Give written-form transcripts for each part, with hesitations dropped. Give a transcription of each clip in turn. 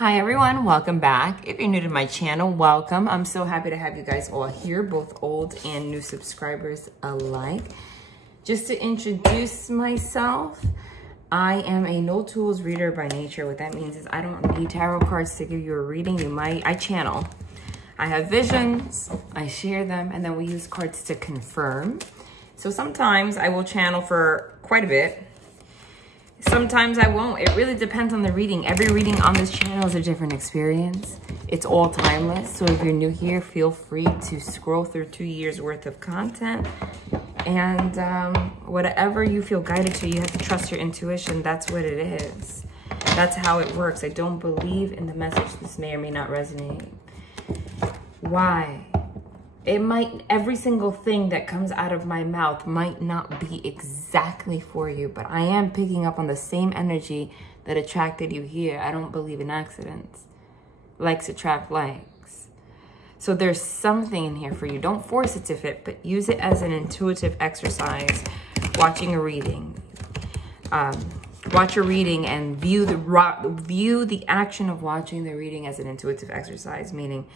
Hi everyone, welcome back. If you're new to my channel, welcome. I'm so happy to have you guys all here, both old and new subscribers alike. Just to introduce myself, I am a no tools reader by nature. What that means is I don't need tarot cards to give you a reading. I channel. I have visions, I share them, and then we use cards to confirm. So sometimes I will channel for quite a bit. Sometimes I won't. It really depends on the reading. Every reading on this channel is a different experience. It's all timeless. So if you're new here, feel free to scroll through 2 years worth of content. And whatever you feel guided to, you have to trust your intuition. That's what it is. That's how it works. I don't believe in the message. This may or may not resonate. Why? Every single thing that comes out of my mouth might not be exactly for you, but I am picking up on the same energy that attracted you here. I don't believe in accidents. Likes attract likes. So there's something in here for you. Don't force it to fit, but use it as an intuitive exercise. Watching a reading. Watch a reading and view the action of watching the reading as an intuitive exercise, meaning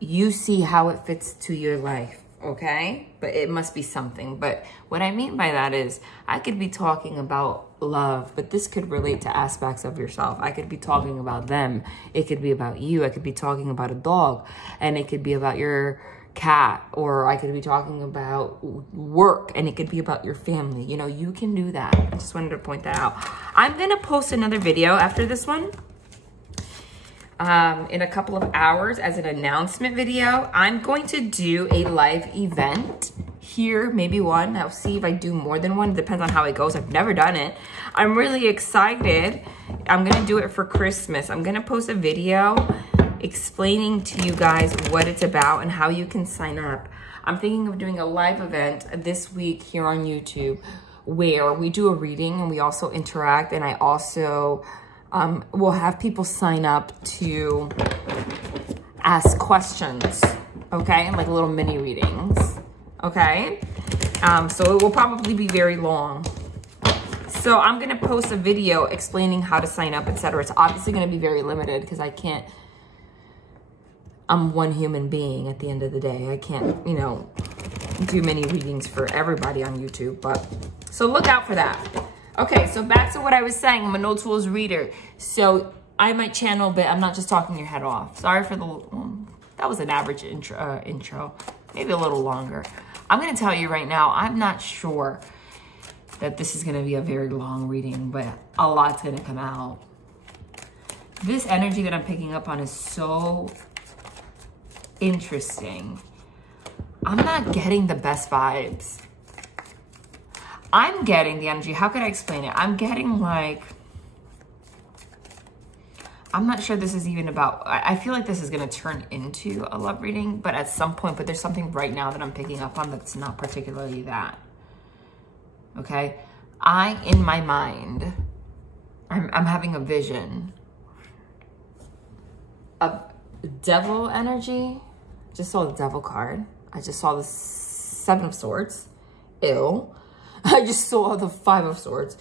you see how it fits to your life, okay? But it must be something. But what I mean by that is I could be talking about love, but this could relate to aspects of yourself. I could be talking about them. It could be about you. I could be talking about a dog, and it could be about your cat, or I could be talking about work, and it could be about your family. You know, you can do that. I just wanted to point that out. I'm going to post another video after this one. In a couple of hours as an announcement video. I'm going to do a live event here, maybe one. I'll see if I do more than one. It depends on how it goes. I've never done it. I'm really excited. I'm going to do it for Christmas. I'm going to post a video explaining to you guys what it's about and how you can sign up. I'm thinking of doing a live event this week here on YouTube where we do a reading and we also interact, and I also we'll have people sign up to ask questions, okay? Like little mini readings, okay? So it will probably be very long. So I'm gonna post a video explaining how to sign up, etc. It's obviously gonna be very limited because I'm one human being at the end of the day. I can't, you know, do many readings for everybody on YouTube, but so look out for that. Okay, so back to what I was saying. I'm a no tools reader. So I might channel, but I'm not just talking your head off. Sorry for that was an average intro. Maybe a little longer. I'm going to tell you right now, I'm not sure that this is going to be a very long reading, but a lot's going to come out. This energy that I'm picking up on is so interesting. I'm not getting the best vibes. I'm getting the energy. How could I explain it? I'm getting like, I'm not sure this is even about, I feel like this is going to turn into a love reading, but at some point, but there's something right now that I'm picking up on that's not particularly that. Okay. In my mind, I'm having a vision of devil energy. Just saw the devil card. I just saw the 7 of Swords. Ew. I just saw the 5 of Swords.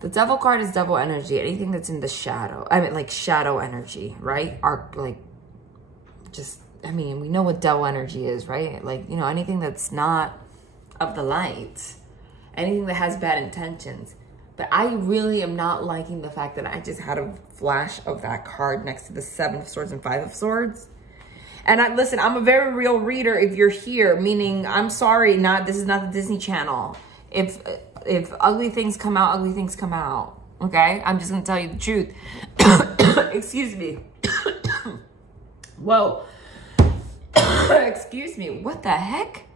The devil card is devil energy. Anything that's in the shadow. I mean, like shadow energy, right? We know what devil energy is, right? Like, you know, anything that's not of the light. Anything that has bad intentions. But I really am not liking the fact that I just had a flash of that card next to the 7 of Swords and 5 of Swords. And listen, I'm a very real reader if you're here, meaning I'm sorry, this is not the Disney Channel. If ugly things come out, ugly things come out. Okay? I'm just going to tell you the truth. Excuse me. Whoa. Excuse me. What the heck?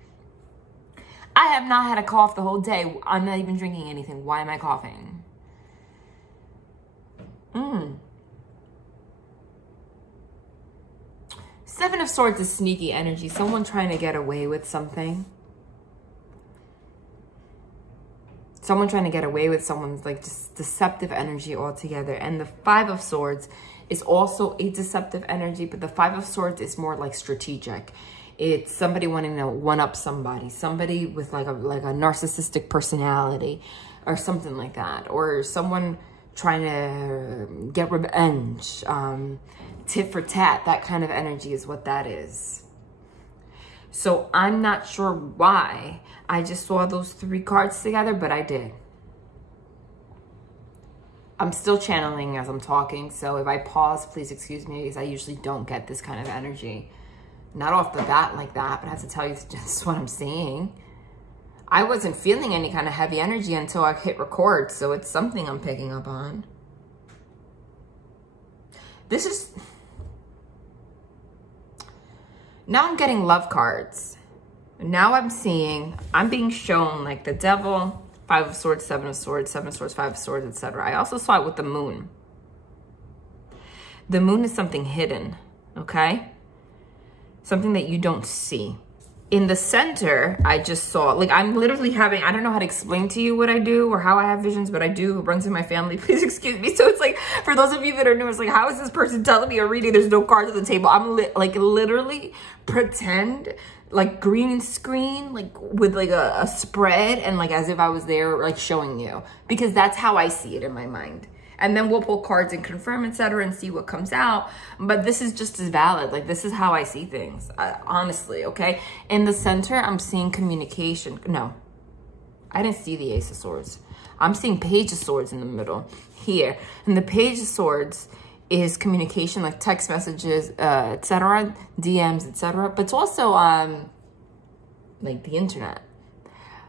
I have not had a cough the whole day. I'm not even drinking anything. Why am I coughing? Seven of Swords is sneaky energy. Someone trying to get away with something. Someone trying to get away with someone's like just deceptive energy altogether. And the 5 of Swords is also a deceptive energy, but the 5 of Swords is more like strategic. It's somebody wanting to one-up somebody. Somebody with like a narcissistic personality or something like that. Or someone trying to get revenge, tit for tat. That kind of energy is what that is. So I'm not sure why I just saw those 3 cards together, but I did. I'm still channeling as I'm talking, so if I pause, please excuse me, because I usually don't get this kind of energy. Not off the bat like that, but I have to tell you just what I'm seeing. I wasn't feeling any kind of heavy energy until I hit record, so it's something I'm picking up on. This is... Now I'm getting love cards. Now I'm being shown like the Devil, 5 of Swords, 7 of Swords, 7 of Swords, 5 of Swords, etc. I also saw it with the Moon. The Moon is something hidden, okay? Something that you don't see. In the center, I just saw, like, I'm literally having, I don't know how to explain to you what I do or how I have visions, but I do. It runs in my family. Please excuse me. So it's like, for those of you that are new, it's like, how is this person telling me a reading? There's no cards on the table. I'm literally pretend, like green screen, like with like a spread and like as if I was there, like showing you, because that's how I see it in my mind. And then we'll pull cards and confirm, etc., and see what comes out. But this is just as valid. Like, this is how I see things, honestly, okay? In the center, I'm seeing communication. No, I didn't see the Ace of Swords. I'm seeing Page of Swords in the middle here. And the Page of Swords is communication, like text messages, etc., DMs, etc. But it's also like the internet,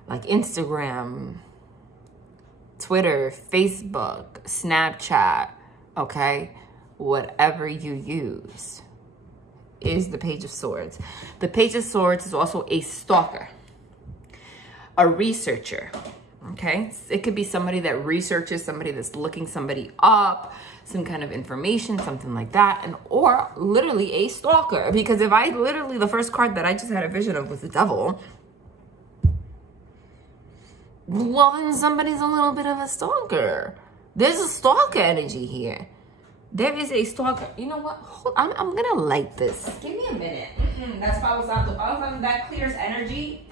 like Instagram, Twitter, Facebook, Snapchat, okay? Whatever you use is the Page of Swords. The Page of Swords is also a stalker, a researcher, okay? It could be somebody that researches, somebody that's looking somebody up, some kind of information, something like that, and or literally a stalker. Because if I literally, the first card that I just had a vision of was the Devil, well, then somebody's a little bit of a stalker. There's a stalker energy here. There is a stalker. You know what? Hold, I'm gonna light this. Give me a minute. That's why I was on. That clears energy.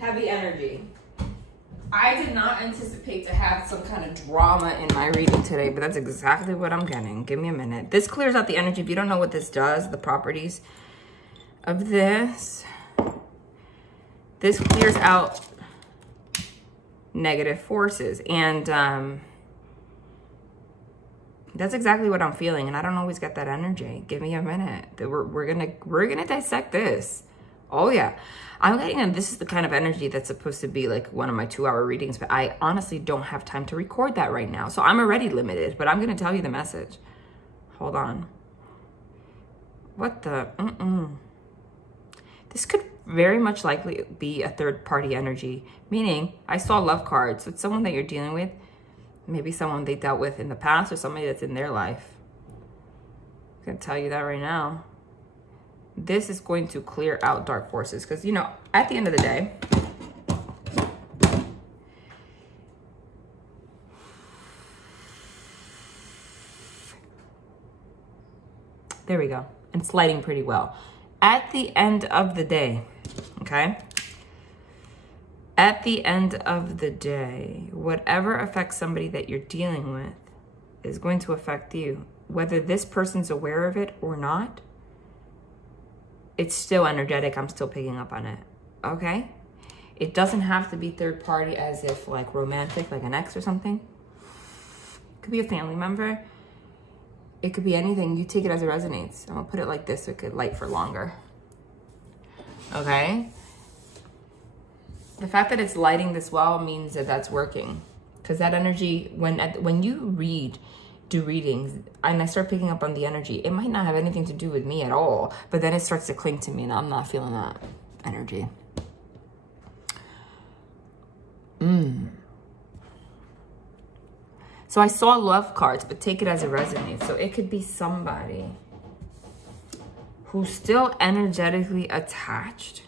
Heavy energy. I did not anticipate to have some kind of drama in my reading today, but that's exactly what I'm getting. Give me a minute. This clears out the energy. If you don't know what this does, the properties of this clears out negative forces, and that's exactly what I'm feeling, and I don't always get that energy. Give me a minute. We're gonna dissect this. Oh yeah, I'm getting, and this is the kind of energy that's supposed to be like one of my 2-hour readings, but I honestly don't have time to record that right now, so I'm already limited, but I'm gonna tell you the message. Hold on. What the This could very much likely be a third-party energy, meaning I saw love cards with someone that you're dealing with, maybe someone they dealt with in the past or somebody that's in their life. I'm gonna tell you that right now. This is going to clear out dark forces, because, you know, at the end of the day, there we go. It's lighting pretty well. At the end of the day, okay? At the end of the day, whatever affects somebody that you're dealing with is going to affect you. Whether this person's aware of it or not, it's still energetic. I'm still picking up on it, okay? It doesn't have to be third party as if like romantic, like an ex or something. It could be a family member. It could be anything. You take it as it resonates. I'm gonna put it like this so it could light for longer. Okay? The fact that it's lighting this well means that that's working. Because that energy, when you do readings, and I start picking up on the energy, it might not have anything to do with me at all, but then it starts to cling to me and I'm not feeling that energy. So I saw love cards, but take it as it resonates. So it could be somebody who's still energetically attached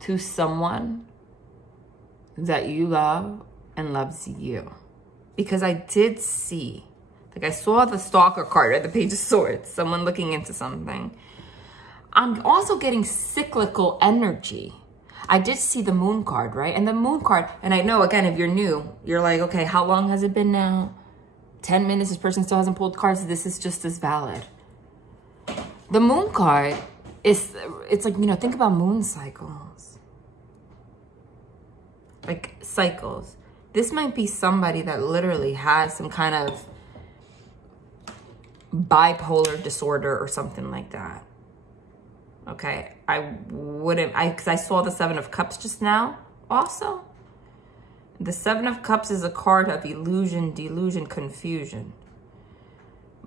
to someone that you love and loves you. Because I did see, like I saw the stalker card at the Page of Swords, someone looking into something. I'm also getting cyclical energy. I did see the moon card, right? And the moon card, and I know, again, if you're new, you're like, okay, how long has it been now? 10 minutes, this person still hasn't pulled cards. This is just as valid. The moon card is, it's like, you know, think about moon cycles. Like cycles. This might be somebody that literally has some kind of bipolar disorder or something like that. Okay, because I saw the Seven of Cups just now also. The Seven of Cups is a card of illusion, delusion, confusion.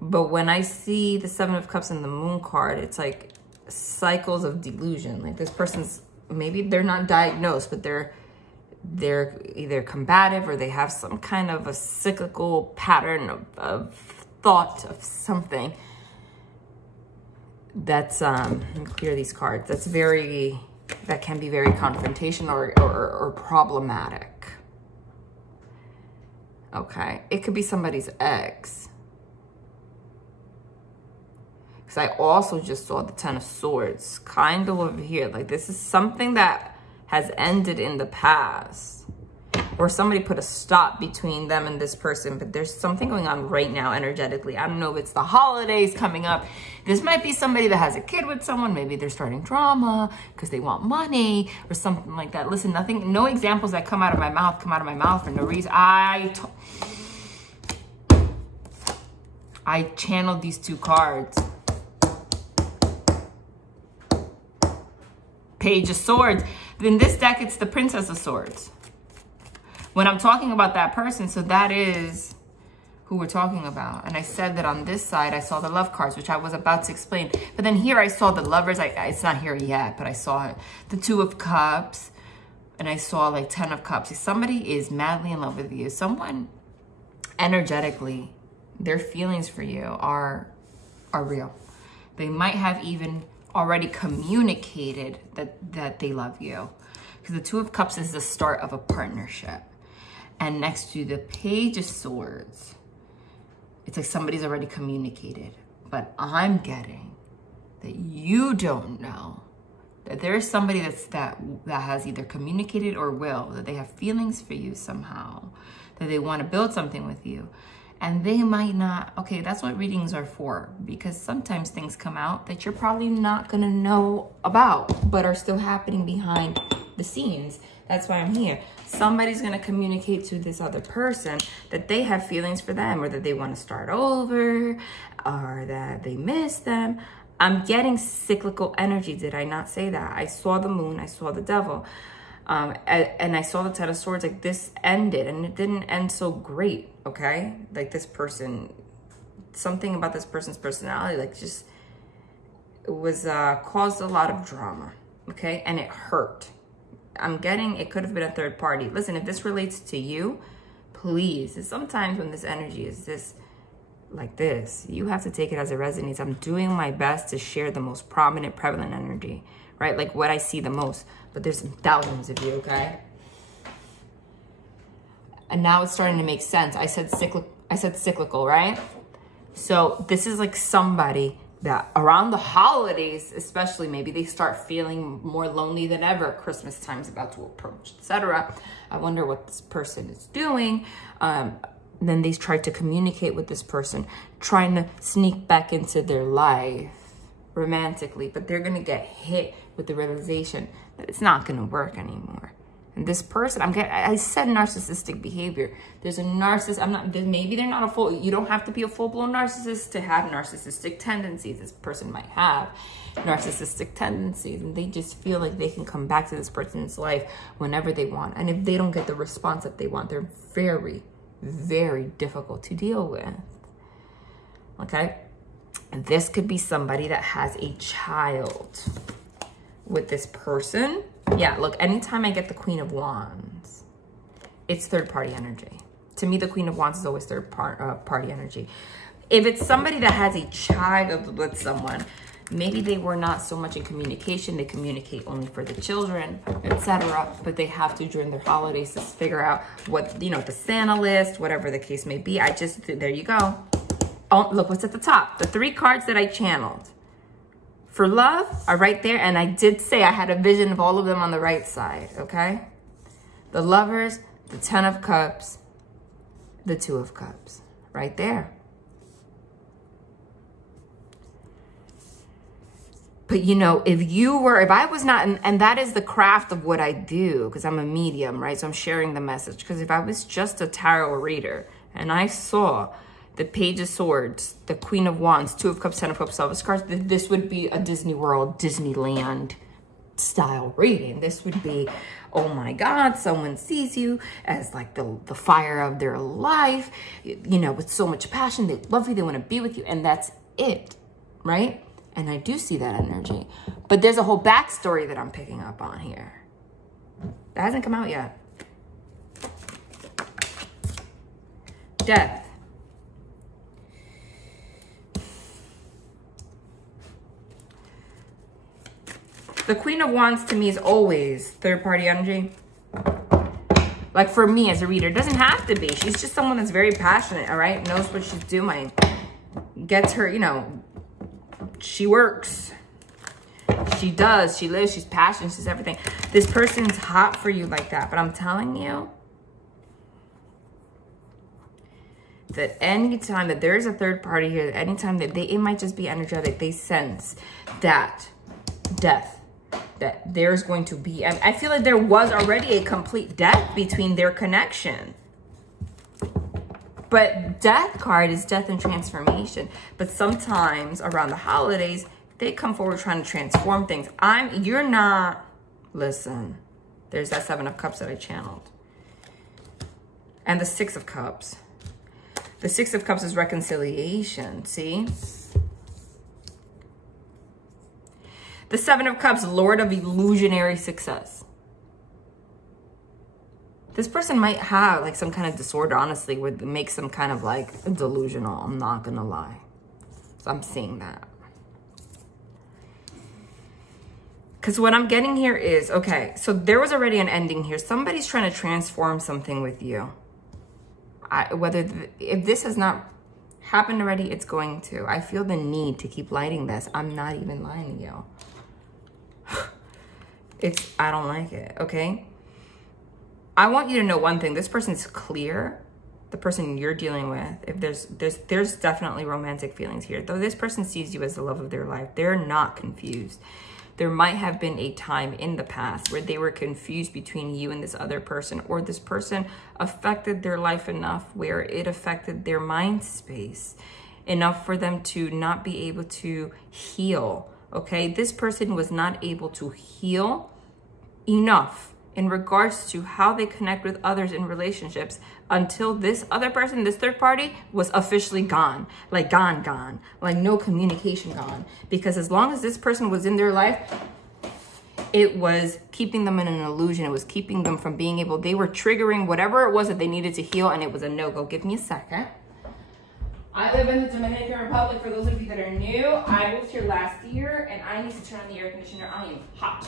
But when I see the Seven of Cups in the moon card, it's like cycles of delusion. Like this person's, maybe they're not diagnosed, but they're either combative or they have some kind of a cyclical pattern of thought of something. That's, let me clear these cards. That can be very confrontational or problematic. Okay. It could be somebody's ex. Because I also just saw the Ten of Swords kind of over here. Like this is something that has ended in the past. Or somebody put a stop between them and this person, but there's something going on right now energetically. I don't know if it's the holidays coming up. This might be somebody that has a kid with someone. Maybe they're starting drama because they want money or something like that. Listen, no examples that come out of my mouth for no reason. I channeled these two cards. Page of Swords. In this deck, it's the Princess of Swords. When I'm talking about that person, so that is who we're talking about. And I said that on this side, I saw the love cards, which I was about to explain. But then here I saw the lovers. It's not here yet, but I saw it. The Two of Cups. And I saw like 10 of Cups. Somebody is madly in love with you. Someone energetically, their feelings for you are real. They might have even already communicated that they love you. Because the Two of Cups is the start of a partnership. And next to the Page of Swords, it's like somebody's already communicated. But I'm getting that you don't know that there's somebody that has either communicated or will, that they have feelings for you somehow, that they want to build something with you. And they might not, okay, that's what readings are for, because sometimes things come out that you're probably not going to know about, but are still happening behind the scenes. That's why I'm here. Somebody's going to communicate to this other person that they have feelings for them, or that they want to start over, or that they miss them. I'm getting cyclical energy. Did I not say that? I saw the moon. I saw the devil. And I saw the Ten of Swords. Like this ended, and it didn't end so great. Okay. Like this person, something about this person's personality, like just, it was, caused a lot of drama. Okay. And it hurt. I'm getting, it could have been a third party. Listen, if this relates to you, please, sometimes when this energy is this, like this, you have to take it as it resonates. I'm doing my best to share the most prominent, prevalent energy, right? Like what I see the most, but there's thousands of you, okay? And now it's starting to make sense. I said cyclical, right? So this is like somebody that around the holidays, especially, maybe they start feeling more lonely than ever. Christmas time's about to approach, etc. I wonder what this person is doing. Then they try to communicate with this person, trying to sneak back into their life romantically, but they're going to get hit with the realization that it's not going to work anymore. And this person, I said narcissistic behavior. There's a narcissist, maybe they're not a full, you don't have to be a full-blown narcissist to have narcissistic tendencies. This person might have narcissistic tendencies, and they just feel like they can come back to this person's life whenever they want. And if they don't get the response that they want, they're very, very difficult to deal with. Okay? This could be somebody that has a child with this person. Yeah, look, anytime I get the Queen of Wands, it's third-party energy. To me, the Queen of Wands is always third-party energy. If it's somebody that has a child with someone, maybe they were not so much in communication. They communicate only for the children, etc. But they have to, during their holidays, to figure out what, the Santa list, whatever the case may be. There you go. Oh, look what's at the top. The 3 cards that I channeled for love are right there. And I did say I had a vision of all of them on the right side, okay? The Lovers, the Ten of Cups, the Two of Cups, right there. But you know, if I was not, and that is the craft of what I do, because I'm a medium, right? So I'm sharing the message. Because if I was just a tarot reader and I saw the Page of Swords, the Queen of Wands, Two of Cups, Ten of Cups, Self cards, this would be a Disney World, Disneyland style reading. This would be, oh my God, someone sees you as like the fire of their life, you know, with so much passion. They love you, they want to be with you, and that's it, right? And I do see that energy. But there's a whole backstory that I'm picking up on here. That hasn't come out yet. Death. The Queen of Wands to me is always third-party energy. Like for me as a reader, it doesn't have to be. She's just someone that's very passionate, all right? Knows what she's doing. Gets her, you know, she works. She does. She lives. She's passionate. She's everything. This person's hot for you like that. But I'm telling you that anytime that there is a third party here, anytime that it might just be energetic, they sense that death. That there's going to be, I feel like there was already a complete death between their connection. But death card is death and transformation. But sometimes around the holidays, they come forward trying to transform things. You're not, listen, there's that Seven of Cups that I channeled. And the Six of Cups. The Six of Cups is reconciliation, see? The Seven of Cups, Lord of illusionary success. This person might have like some kind of disorder, honestly, would make some kind of like delusional. I'm not gonna lie. So I'm seeing that. Because what I'm getting here is, okay, so there was already an ending here. Somebody's trying to transform something with you. If this has not happened already, it's going to. I feel the need to keep lighting this. I'm not even lying to you. I don't like it, okay? I want you to know one thing. This person's clear. The person you're dealing with, if there's definitely romantic feelings here. Though this person sees you as the love of their life, they're not confused. There might have been a time in the past where they were confused between you and this other person, or this person affected their life enough where it affected their mind space enough for them to not be able to heal, okay? This person was not able to heal enough in regards to how they connect with others in relationships until this other person, this third party, was officially gone. Like gone. Like no communication gone. Because as long as this person was in their life, it was keeping them in an illusion. It was keeping them from being able, they were triggering whatever it was that they needed to heal, and it was a no-go. Give me a second. I live in the Dominican Republic. For those of you that are new, I moved here last year, and I need to turn on the air conditioner. I am hot.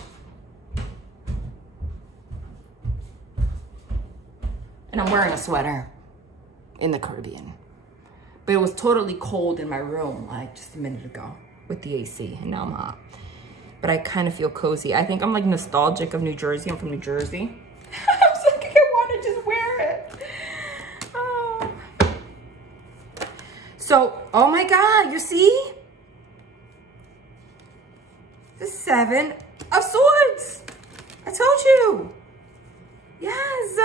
And I'm wearing a sweater in the Caribbean. But it was totally cold in my room like just a minute ago with the AC, and now I'm hot. But I kind of feel cozy. I think I'm like nostalgic of New Jersey. I'm from New Jersey. I'm so like, I want to just wear it. Oh. So, oh my God, you see? The Seven of Swords. I told you. Yes.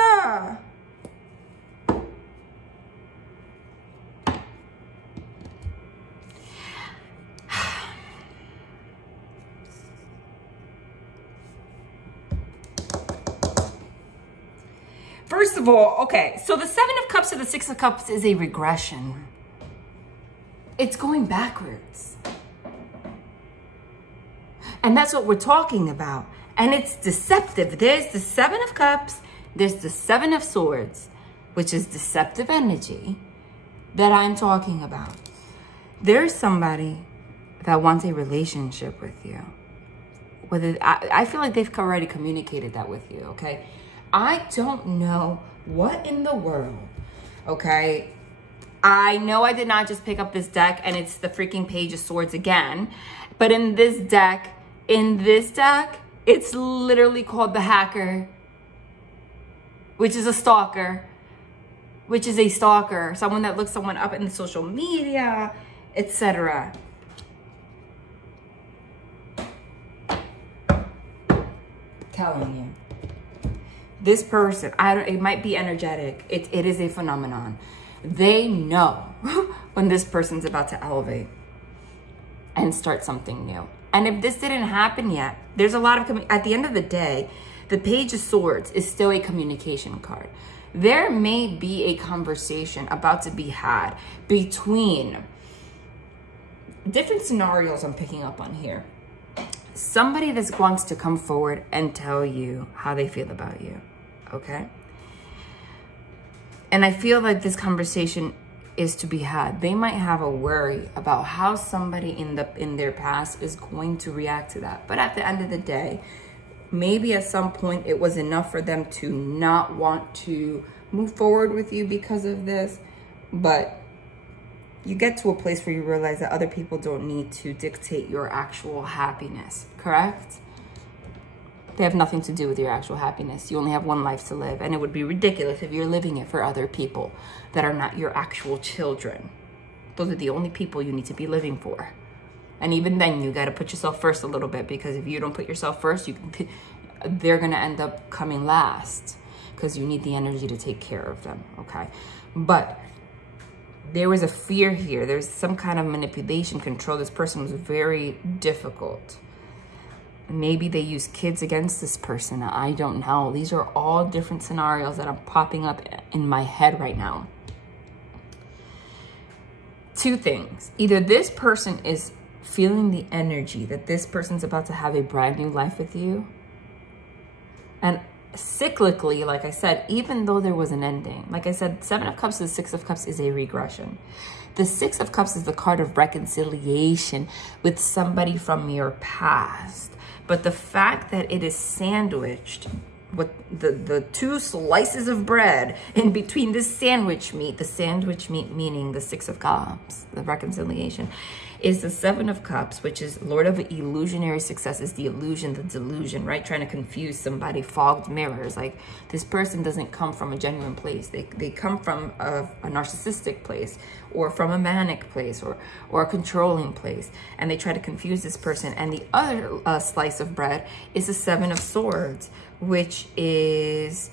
First of all, okay, so the Seven of Cups to the Six of Cups is a regression. It's going backwards. And that's what we're talking about. And it's deceptive. There's the Seven of Cups, there's the Seven of Swords, which is deceptive energy that I'm talking about. There's somebody that wants a relationship with you. I feel like they've already communicated that with you, okay? I don't know what in the world, okay, I know I did not just pick up this deck and it's the freaking Page of Swords again. But in this deck, it's literally called the Hacker, which is a stalker, someone that looks someone up in the social media, etc. Telling you, this person, it might be energetic. It is a phenomenon. They know when this person's about to elevate and start something new. And if this didn't happen yet, there's a lot of, at the end of the day, the Page of Swords is still a communication card. There may be a conversation about to be had between different scenarios I'm picking up on here. Somebody that wants to come forward and tell you how they feel about you, okay? And I feel like this conversation is to be had. They might have a worry about how somebody in their past is going to react to that. But at the end of the day, maybe at some point it was enough for them to not want to move forward with you because of this. But you get to a place where you realize that other people don't need to dictate your actual happiness, correct? They have nothing to do with your actual happiness. You only have one life to live, and it would be ridiculous if you're living it for other people that are not your actual children. Those are the only people you need to be living for. And even then, you got to put yourself first a little bit, because if you don't put yourself first, they're going to end up coming last, because you need the energy to take care of them, okay? But there was a fear here. There's some kind of manipulation, control. This person was very difficult. Maybe they use kids against this person. I don't know. These are all different scenarios that are popping up in my head right now. Two things. Either this person is feeling the energy that this person's about to have a brand new life with you. And cyclically, like I said, even though there was an ending, like I said, Seven of Cups to the Six of Cups is a regression. The Six of Cups is the card of reconciliation with somebody from your past. But the fact that it is sandwiched with the two slices of bread in between this sandwich meat, the sandwich meat meaning the Six of Cups, the reconciliation, is the Seven of Cups, which is Lord of illusionary success, is the illusion, the delusion, right? Trying to confuse somebody, fogged mirrors. Like, this person doesn't come from a genuine place. They come from a narcissistic place, or from a manic place, or a controlling place. And they try to confuse this person. And the other slice of bread is the Seven of Swords, which is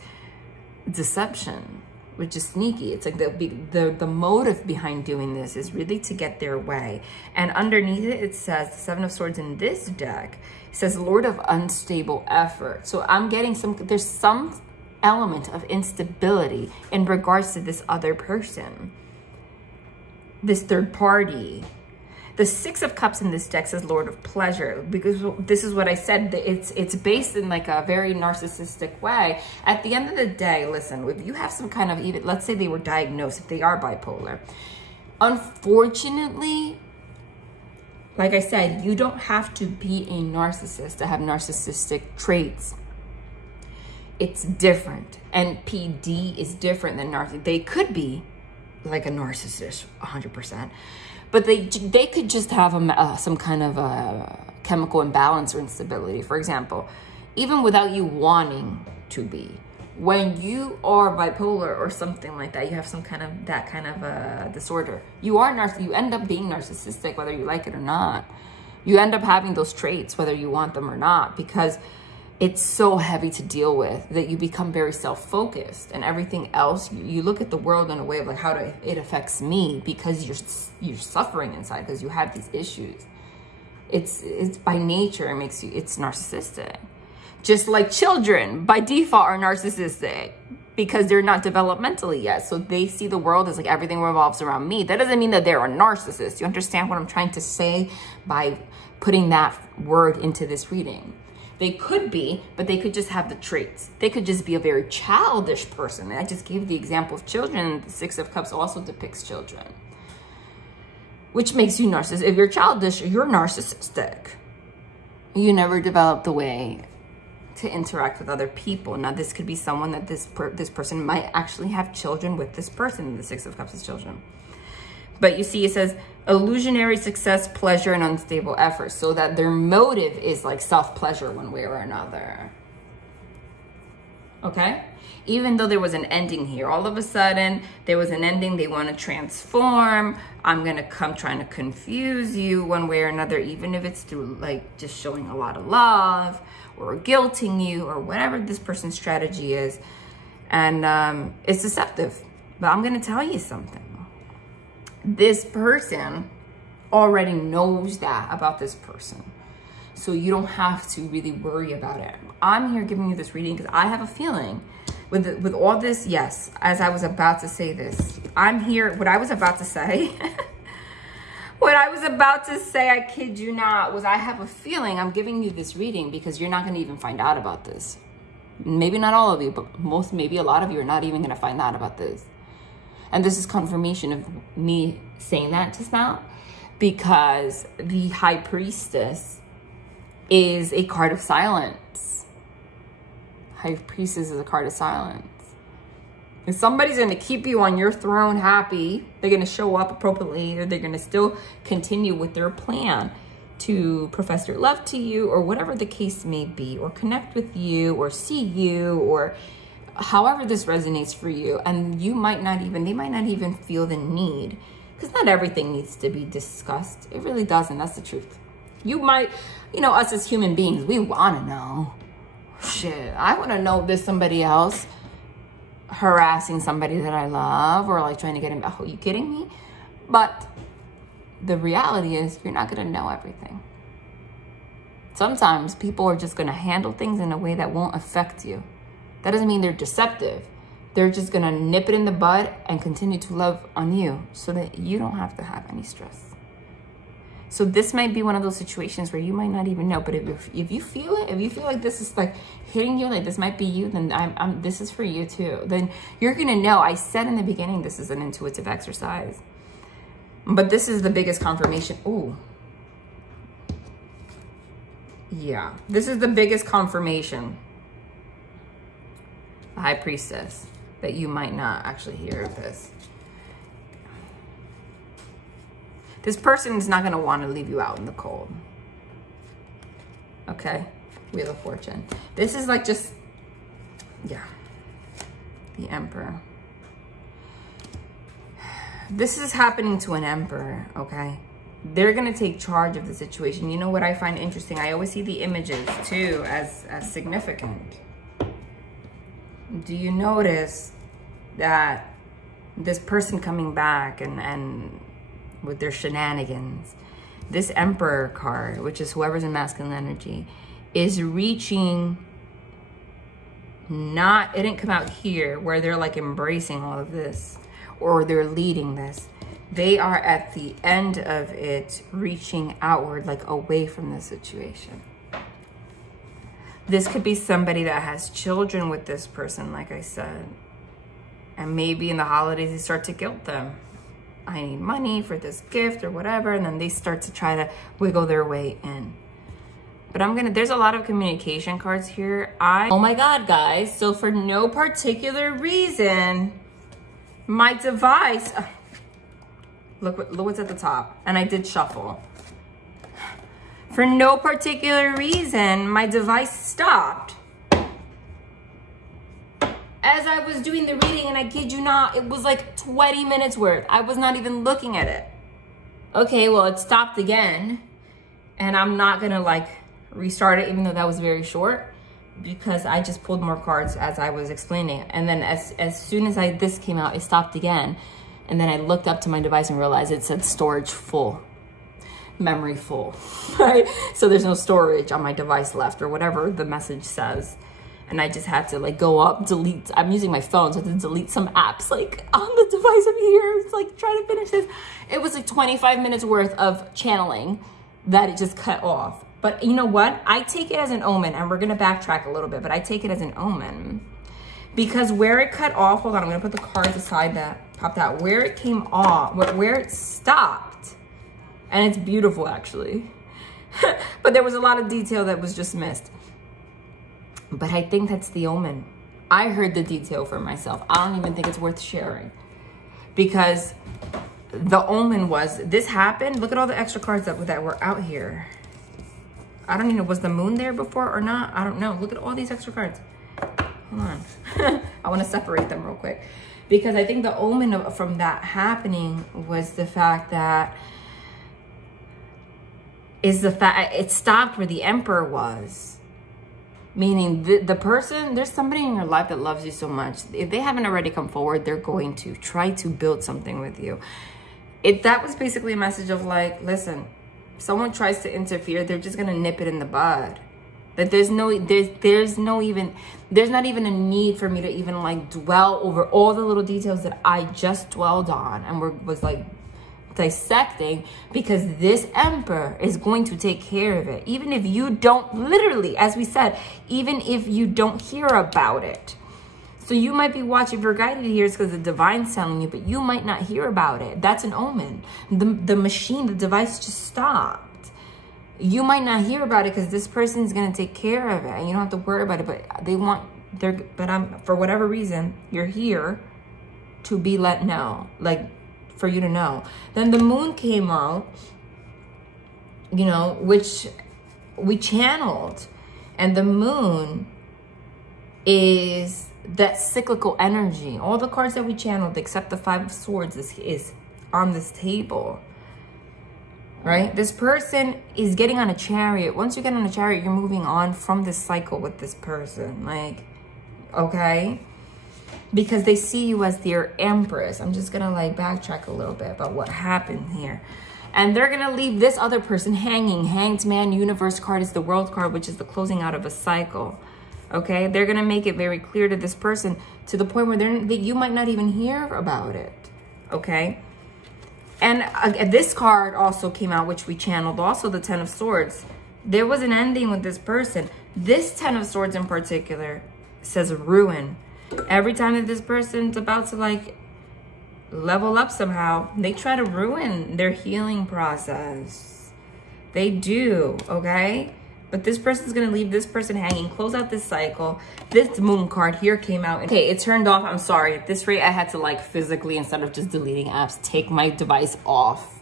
deception, which is sneaky. It's like the motive behind doing this is really to get their way. And underneath it, it says, the Seven of Swords in this deck, it says Lord of unstable effort. So I'm getting there's some element of instability in regards to this other person, this third party. The Six of Cups in this deck says Lord of Pleasure, because this is what I said, it's based in like a very narcissistic way. At the end of the day, listen, if you have some kind of, even, let's say they were diagnosed, if they are bipolar, unfortunately, like I said, you don't have to be a narcissist to have narcissistic traits. It's different. NPD is different than narcissist. They could be like a narcissist, 100%. But they could just have some kind of a chemical imbalance or instability. For example, even without you wanting to be, when you are bipolar or something like that, you have some kind of that kind of disorder. You end up being narcissistic, whether you like it or not. You end up having those traits, whether you want them or not, because it's so heavy to deal with that you become very self-focused, and everything else, you look at the world in a way of like, how it affects me, because you're suffering inside because you have these issues. It's by nature, it's narcissistic. Just like children by default are narcissistic because they're not developmentally yet. So they see the world as like everything revolves around me. That doesn't mean that they're a narcissist. You understand what I'm trying to say by putting that word into this reading? They could be, but they could just have the traits. They could just be a very childish person. I just gave the example of children. The Six of Cups also depicts children, which makes you narcissistic. If you're childish, you're narcissistic. You never develop the way to interact with other people. Now, this could be someone that this person might actually have children with this person. The Six of Cups is children. But you see, it says illusionary success, pleasure, and unstable effort. So that their motive is like self-pleasure one way or another. Okay? Even though there was an ending here, all of a sudden there was an ending. They want to transform. I'm going to come trying to confuse you one way or another, even if it's through like just showing a lot of love or guilting you or whatever this person's strategy is. And it's deceptive. But I'm going to tell you something. This person already knows that about this person. So you don't have to really worry about it. I'm here giving you this reading because I have a feeling with all this, yes, as I was about to say this, I'm here, what I was about to say, I kid you not, was I have a feeling I'm giving you this reading because you're not going to even find out about this. Maybe not all of you, but maybe a lot of you are not even going to find out about this. And this is confirmation of me saying that just now, because the High Priestess is a card of silence. High Priestess is a card of silence. If somebody's going to keep you on your throne happy, they're going to show up appropriately, or they're going to still continue with their plan to profess their love to you, or whatever the case may be, or connect with you, or see you, or however this resonates for you. And you might not even, they might not even feel the need, because not everything needs to be discussed. It really doesn't. That's the truth. You might, you know, us as human beings, we want to know. Shit, I want to know if there's somebody else harassing somebody that I love, or like trying to get him. Oh, are you kidding me? But the reality is you're not going to know everything. Sometimes people are just going to handle things in a way that won't affect you. That doesn't mean they're deceptive. They're just going to nip it in the bud and continue to love on you so that you don't have to have any stress. So this might be one of those situations where you might not even know, but if you feel it, if you feel like this is like hitting you, like this might be you, then this is for you too. Then you're going to know. I said in the beginning, this is an intuitive exercise, but this is the biggest confirmation. Ooh. Yeah, this is the biggest confirmation, the High Priestess, that you might not actually hear of this. This person is not going to want to leave you out in the cold. Okay? Wheel of Fortune. This is like just, yeah. The Emperor. This is happening to an emperor, okay? They're going to take charge of the situation. You know what I find interesting? I always see the images, too, as significant. Do you notice that this person coming back and with their shenanigans, this Emperor card, which is whoever's in masculine energy, is reaching, it didn't come out here where they're like embracing all of this or they're leading this. They are at the end of it, reaching outward, like away from the situation. This could be somebody that has children with this person, like I said, and maybe in the holidays they start to guilt them. I need money for this gift or whatever. And then they start to try to wiggle their way in. But there's a lot of communication cards here. Oh my God, guys. So for no particular reason, my device, look what's at the top. And I did shuffle. For no particular reason, my device stopped as I was doing the reading, and I kid you not, it was like 20 minutes worth. I was not even looking at it. Okay, well, it stopped again, and I'm not gonna like restart it, even though that was very short, because I just pulled more cards as I was explaining. And then as soon as this came out, it stopped again. And then I looked up to my device and realized it said storage full, memory full, right? So there's no storage on my device left, or whatever the message says. And I just had to like go up, delete. I'm using my phone, so I had to delete some apps like on the device I'm here. It's like trying to finish this. It was like 25 minutes worth of channeling that it just cut off. But you know what? I take it as an omen, and we're gonna backtrack a little bit, but I take it as an omen. Because where it cut off, hold on, I'm gonna put the cards aside that popped out. Where it came off, where it stopped, and it's beautiful actually. But there was a lot of detail that was just missed. But I think that's the omen. I heard the detail for myself. I don't even think it's worth sharing. Because the omen was, this happened. Look at all the extra cards that were out here. I don't even know, was the moon there before or not? I don't know. Look at all these extra cards. Hold on. I want to separate them real quick. Because I think the omen from that happening was the fact that it stopped where the Emperor was. Meaning the person, there's somebody in your life that loves you so much. If they haven't already come forward, they're going to try to build something with you. That was basically a message of like, listen, someone tries to interfere, they're just going to nip it in the bud. That there's not even a need for me to even like dwell over all the little details that I just dwelled on and was like dissecting, because this Emperor is going to take care of it. Even if you don't, literally, as we said, even if you don't hear about it. So you might be watching, if you're guided here, it's because the divine's telling you, but you might not hear about it. That's an omen. The machine, the device just stopped. You might not hear about it because this person's going to take care of it and you don't have to worry about it, but for whatever reason, you're here to be let know, like for you to know. Then the moon came out, you know, which we channeled, and the moon is that cyclical energy. All the cards that we channeled, except the Five of Swords, is on this table. Right? This person is getting on a chariot. Once you get on a chariot, you're moving on from this cycle with this person. Like, okay? Because they see you as their Empress. I'm just going to like backtrack a little bit about what happened here. And they're going to leave this other person hanging. Hanged Man, Universe card is the World card, which is the closing out of a cycle. Okay? They're going to make it very clear to this person to the point where you might not even hear about it. Okay? And this card also came out, which we channeled, also the Ten of Swords. There was an ending with this person. This Ten of Swords in particular says ruin. Every time that this person's about to like level up somehow, they try to ruin their healing process. They do, okay? But this person's going to leave this person hanging, close out this cycle. This moon card here came out. Okay, it turned off. I'm sorry. At this rate, I had to like physically, instead of just deleting apps, take my device off.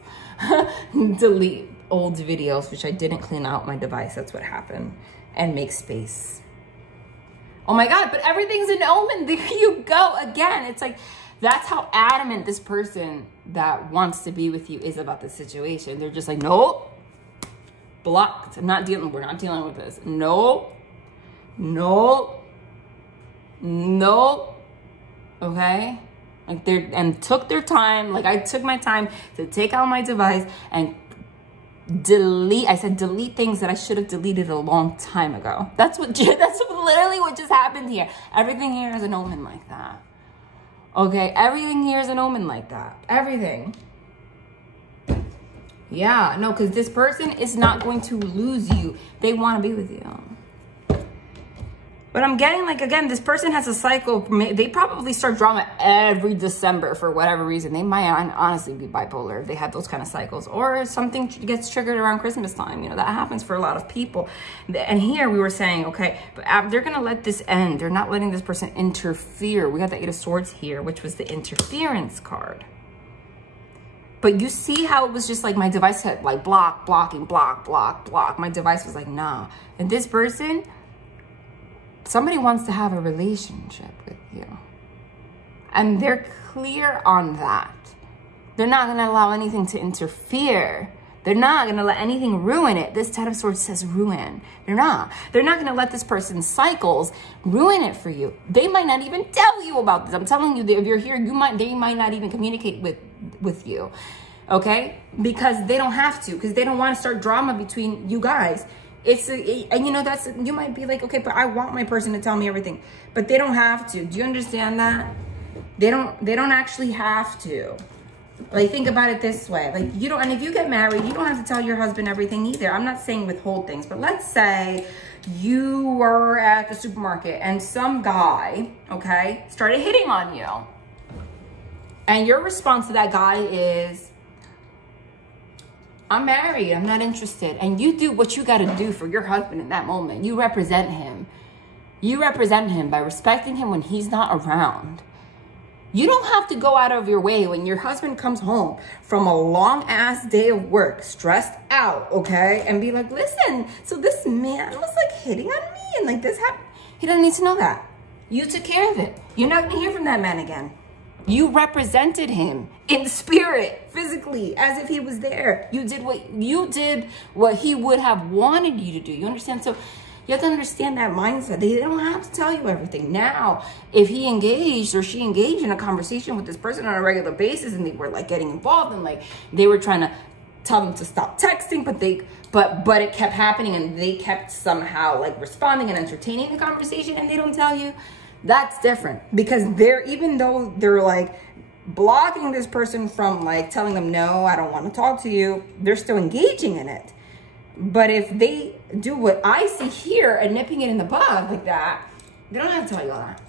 Delete old videos, which I didn't clean out my device. That's what happened. And make space. Oh my God, but everything's an omen. There you go. Again, it's like, that's how adamant this person that wants to be with you is about the situation. They're just like, nope. Blocked. We're not dealing with this. Nope. Nope. Nope. Okay? Like and took their time. Like I took my time to take out my device and delete. I said delete things that I should have deleted a long time ago. That's literally what just happened here. Everything here is an omen like that. Okay? Everything here is an omen like that. Everything. Yeah, no, because this person is not going to lose you. They want to be with you. But I'm getting like, again, this person has a cycle. They probably start drama every December for whatever reason. They might honestly be bipolar if they have those kind of cycles. Or something gets triggered around Christmas time. You know, that happens for a lot of people. And here we were saying, okay, but they're going to let this end. They're not letting this person interfere. We got the Eight of Swords here, which was the interference card. But you see how it was just like my device had like block. My device was like, nah. And this person, somebody wants to have a relationship with you. And they're clear on that. They're not going to allow anything to interfere. They're not going to let anything ruin it. This Ten of Swords says ruin. They're not. They're not going to let this person's cycles ruin it for you. They might not even tell you about this. I'm telling you, if you're here, they might not even communicate with you. Okay? Because they don't have to. Because they don't want to start drama between you guys. And you know, you might be like, okay, but I want my person to tell me everything. But they don't have to. Do you understand that? They don't actually have to. Like, think about it this way. Like, you don't, and if you get married, you don't have to tell your husband everything either. I'm not saying withhold things, but let's say you were at the supermarket and some guy, okay, started hitting on you. And your response to that guy is, I'm married, I'm not interested. And you do what you got to do for your husband in that moment. You represent him. You represent him by respecting him when he's not around. You don't have to go out of your way when your husband comes home from a long ass day of work, stressed out, okay? And be like, listen, so this man was like hitting on me and like this happened. He doesn't need to know that. You took care of it. You're not gonna hear from that man again. You represented him in spirit, physically, as if he was there. You did what he would have wanted you to do. You understand? So you have to understand that mindset. They don't have to tell you everything. Now, if he engaged or she engaged in a conversation with this person on a regular basis and they were like getting involved and like they were trying to tell them to stop texting, but it kept happening and they kept somehow like responding and entertaining the conversation and they don't tell you, that's different. Because even though they're like blocking this person from like telling them, no, I don't want to talk to you, they're still engaging in it. But if they do what I see here and nipping it in the bud like that, they don't have to tell you all that.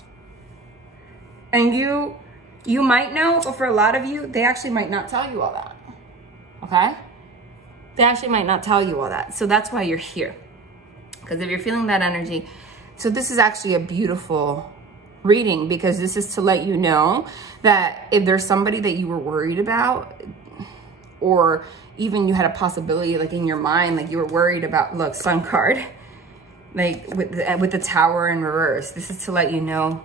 And you might know, but for a lot of you, they actually might not tell you all that. Okay? They actually might not tell you all that. So that's why you're here. Because if you're feeling that energy, so this is actually a beautiful reading, because this is to let you know that if there's somebody that you were worried about, or even you had a possibility like in your mind, like you were worried about, look, Sun card, like with the Tower in reverse, this is to let you know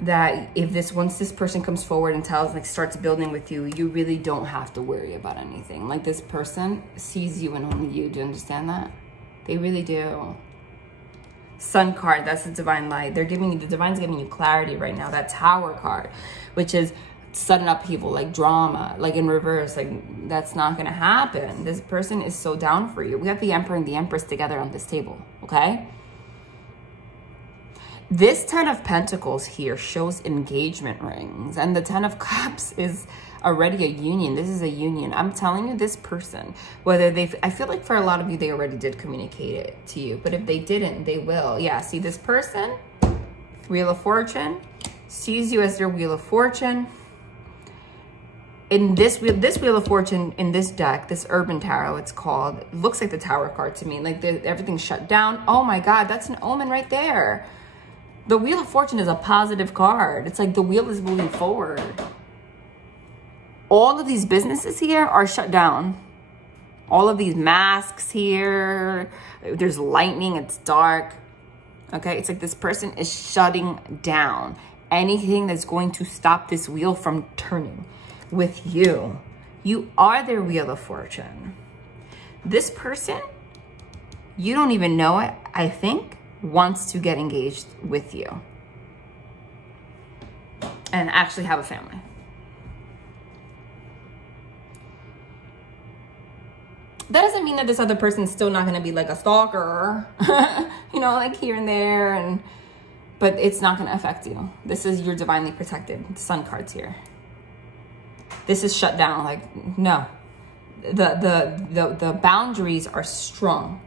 that once this person comes forward and starts building with you, you really don't have to worry about anything. Like this person sees you and only you. Do you understand that? They really do. Sun card, that's the divine light. The divine's giving you clarity right now. That Tower card, which is sudden upheaval, like drama, like in reverse, like that's not gonna happen. This person is so down for you. We have the Emperor and the Empress together on this table, okay? This 10 of Pentacles here shows engagement rings, and the 10 of Cups is already a union. This is a union. I'm telling you, this person, I feel like for a lot of you, they already did communicate it to you, but if they didn't, they will. Yeah, see this person, Wheel of Fortune, sees you as their Wheel of Fortune. In this Wheel of Fortune, in this deck, this Urban Tarot, it's called, it looks like the Tower card to me. Like everything's shut down. Oh my God, that's an omen right there. The Wheel of Fortune is a positive card. It's like the wheel is moving forward. All of these businesses here are shut down. All of these masks here, there's lightning, it's dark. Okay, it's like this person is shutting down anything that's going to stop this wheel from turning. With you, you are their Wheel of Fortune. This person, you don't even know it, I think, wants to get engaged with you and actually have a family. That doesn't mean that this other person's still not going to be like a stalker, you know, like here and there, but it's not going to affect you. This is, you're divinely protected. The Sun card's here. This is shut down. Like, no, the boundaries are strong.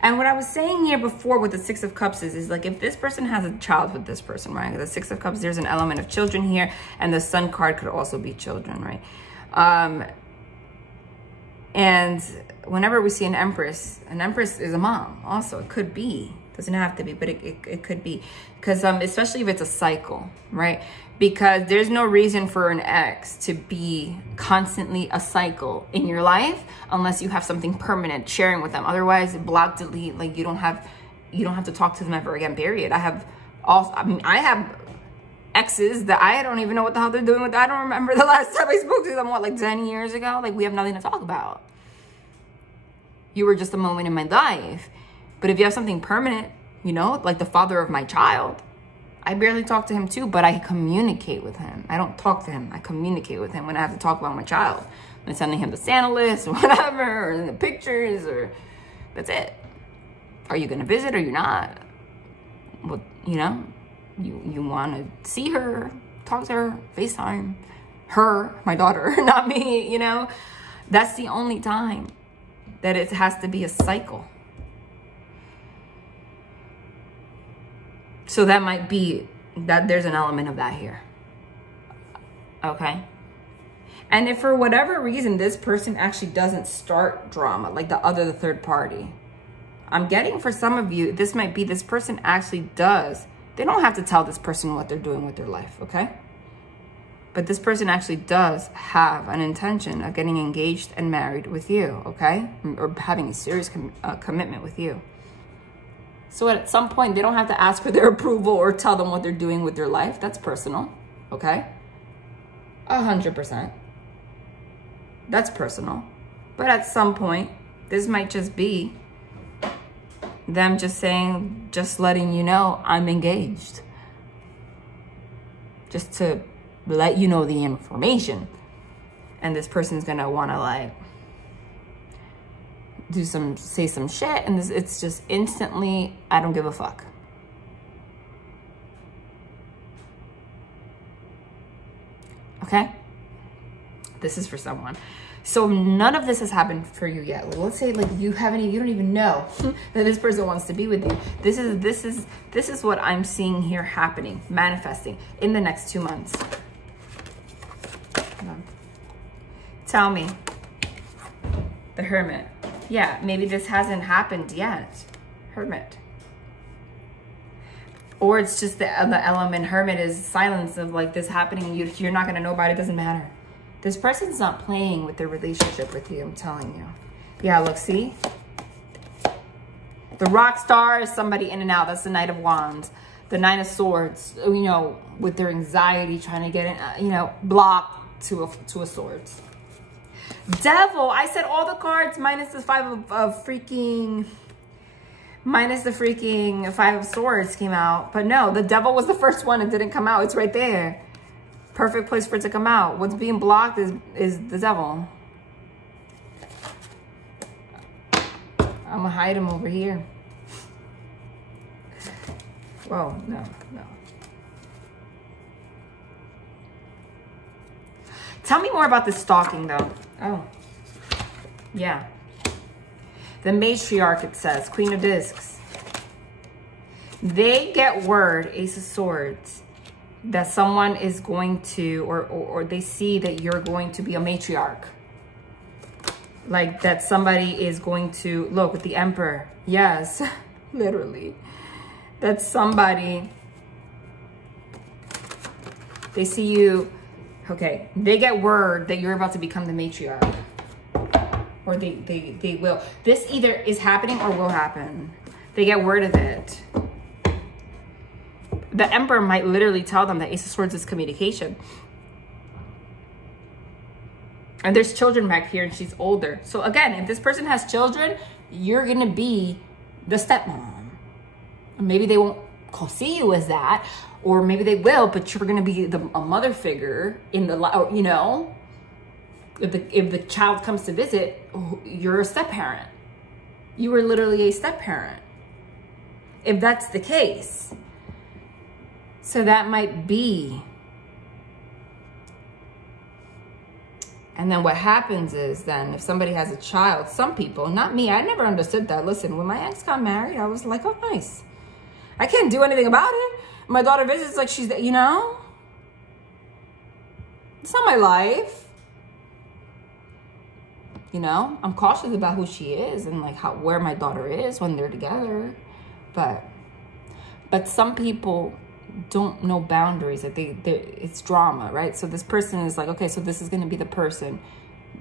And what I was saying here before with the Six of Cups is like, if this person has a child with this person, right? The Six of Cups, there's an element of children here, and the Sun card could also be children, right? And whenever we see an Empress is a mom also. It could be, doesn't have to be, but it could be. Because especially if it's a cycle, right? Because there's no reason for an ex to be constantly a cycle in your life unless you have something permanent sharing with them. Otherwise, block, delete, like you don't have to talk to them ever again, period. I have exes that I don't even know what the hell they're doing with. I don't remember the last time I spoke to them, what, like 10 years ago? Like, we have nothing to talk about. You were just a moment in my life. But if you have something permanent, you know, like the father of my child, I barely talk to him too, but I communicate with him. I don't talk to him. I communicate with him when I have to talk about my child. I'm sending him the Santa list or whatever, or the pictures, or that's it. Are you going to visit or you're not? Well, you know, you want to see her, talk to her, FaceTime her, my daughter, not me, you know? That's the only time that it has to be a cycle. So that might be that there's an element of that here. Okay? And if for whatever reason this person actually doesn't start drama, like the third party, I'm getting for some of you, this might be this person actually does. They don't have to tell this person what they're doing with their life, okay? But this person actually does have an intention of getting engaged and married with you, okay? Or having a serious commitment with you. So at some point, they don't have to ask for their approval or tell them what they're doing with their life. That's personal, okay? 100%. That's personal. But at some point, this might just be them just saying, just letting you know I'm engaged. Just to let you know the information. And this person's gonna wanna like say some shit, and it's just instantly, I don't give a fuck. Okay? This is for someone. So none of this has happened for you yet. Let's say like you don't even know that this person wants to be with you. This is what I'm seeing here happening, manifesting in the next 2 months. Tell me. The Hermit. Yeah, maybe this hasn't happened yet. Hermit. Or it's just the element Hermit is silence of like this happening and you're not going to know about it. It doesn't matter. This person's not playing with their relationship with you, I'm telling you. Yeah, look, see? The Rock Star is somebody in and out. That's the Knight of Wands. The Nine of Swords, you know, with their anxiety, trying to get in, you know, blocked to a Swords. Devil, I said all the cards minus the Five of Swords came out. But no, the Devil was the first one. It didn't come out. It's right there. Perfect place for it to come out. What's being blocked is the Devil. I'm gonna hide him over here. Whoa, no. Tell me more about this stalking though. Oh, yeah. The Matriarch, it says, Queen of Discs. They get word, Ace of Swords, that someone is going to, or they see that you're going to be a matriarch. Like that somebody is going to, look, with the Emperor. Yes, literally. That somebody, they see you, okay, they get word that you're about to become the matriarch. Or they will. This either is happening or will happen. They get word of it. The Emperor might literally tell them that Ace of Swords is communication. And there's children back here and she's older. So again, if this person has children, you're going to be the stepmom. Maybe they won't see you as that, or maybe they will, but you're going to be a mother figure in the, you know, if the child comes to visit, you're a step-parent. You were literally a step-parent. If that's the case. So that might be. And then what happens is then if somebody has a child, some people, not me, I never understood that. Listen, when my ex got married, I was like, oh, nice. I can't do anything about it. My daughter visits like she's, you know, it's not my life. You know, I'm cautious about who she is and like where my daughter is when they're together. But some people don't know boundaries, that it's drama, right? So this person is like, okay, so this is going to be the person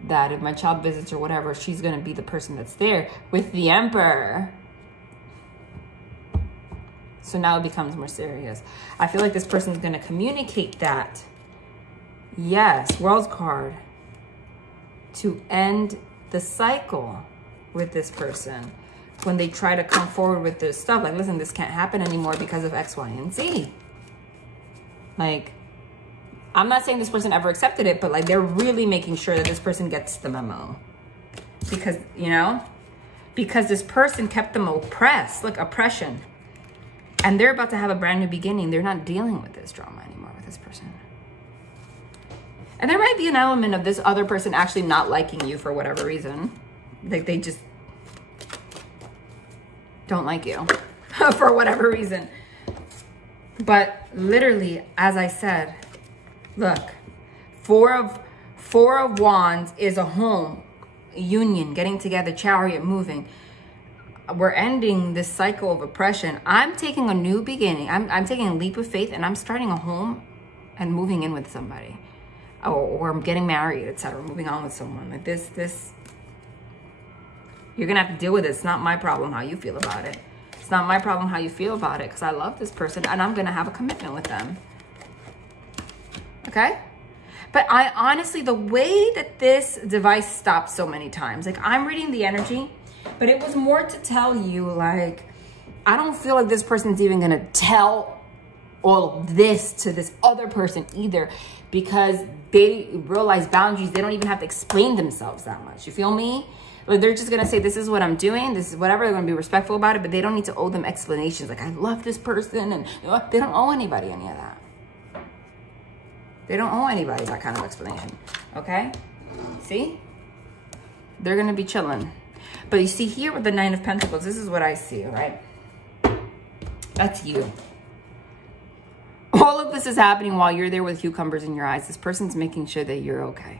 that if my child visits or whatever, she's going to be the person that's there with the Emperor. So now it becomes more serious. I feel like this person is going to communicate that. Yes, World's card. To end the cycle with this person. When they try to come forward with this stuff. Like, listen, this can't happen anymore because of X, Y, and Z. Like, I'm not saying this person ever accepted it, but like they're really making sure that this person gets the memo. Because, you know, because this person kept them oppressed. Look, oppression. And they're about to have a brand new beginning. They're not dealing with this drama anymore with this person. And there might be an element of this other person actually not liking you for whatever reason. Like they just don't like you for whatever reason. But literally, as I said, look, Four of Wands is a home, a union, getting together, Chariot, moving. We're ending this cycle of oppression. I'm taking a new beginning. I'm taking a leap of faith and I'm starting a home and moving in with somebody. or I'm getting married, etc. Moving on with someone. Like this, you're gonna have to deal with it. It's not my problem how you feel about it. It's not my problem how you feel about it, because I love this person and I'm gonna have a commitment with them. Okay? But I honestly, the way that this device stopped so many times, like I'm reading the energy, but it was more to tell you, like, I don't feel like this person's even gonna tell all of this to this other person either, because they realize boundaries. They don't even have to explain themselves that much. You feel me? Like they're just gonna say, this is what I'm doing, this is whatever. They're gonna be respectful about it, but they don't need to owe them explanations. Like, I love this person, and they don't owe anybody any of that. They don't owe anybody that kind of explanation, okay? See? They're gonna be chilling. But you see here with the Nine of Pentacles, this is what I see, right? That's you. All of this is happening while you're there with cucumbers in your eyes. This person's making sure that you're okay,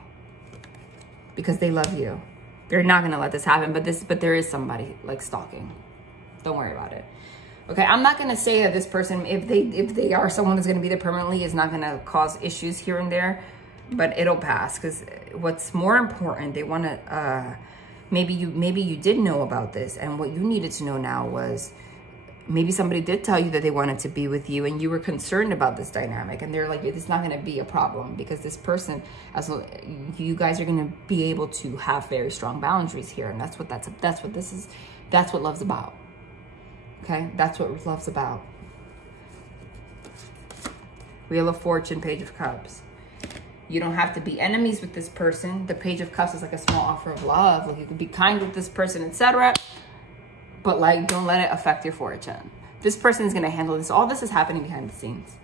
because they love you. They're not gonna let this happen, but there is somebody like stalking. Don't worry about it. Okay, I'm not gonna say that this person, if they are someone that's gonna be there permanently, is not gonna cause issues here and there, but it'll pass. Because what's more important, they wanna, maybe you did know about this, and what you needed to know now was, maybe somebody did tell you that they wanted to be with you and you were concerned about this dynamic, and they're like, it's not going to be a problem, because this person, you guys are going to be able to have very strong boundaries here. And that's what this is. That's what love's about. Okay. That's what love's about. Wheel of Fortune, Page of Cups. You don't have to be enemies with this person. The Page of Cups is like a small offer of love. Like, you can be kind with this person, etc. But like, don't let it affect your fortune. This person is going to handle this. All this is happening behind the scenes.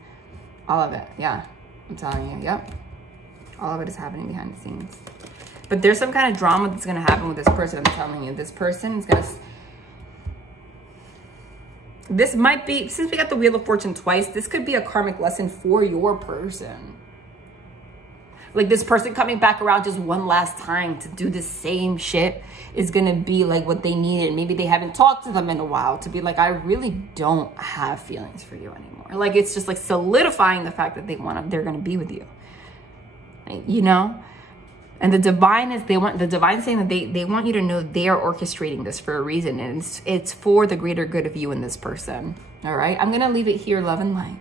All of it. Yeah. I'm telling you. Yep. All of it is happening behind the scenes. But there's some kind of drama that's going to happen with this person. I'm telling you. This person is going to... This might be... Since we got the Wheel of Fortune twice, this could be a karmic lesson for your person. Like, this person coming back around just one last time to do the same shit is going to be like what they needed. Maybe they haven't talked to them in a while to be like, I really don't have feelings for you anymore. Like, it's just like solidifying the fact that they're going to be with you. You know? And the divine is, the divine saying that they want you to know they are orchestrating this for a reason. And it's for the greater good of you and this person. All right? I'm going to leave it here, love and light.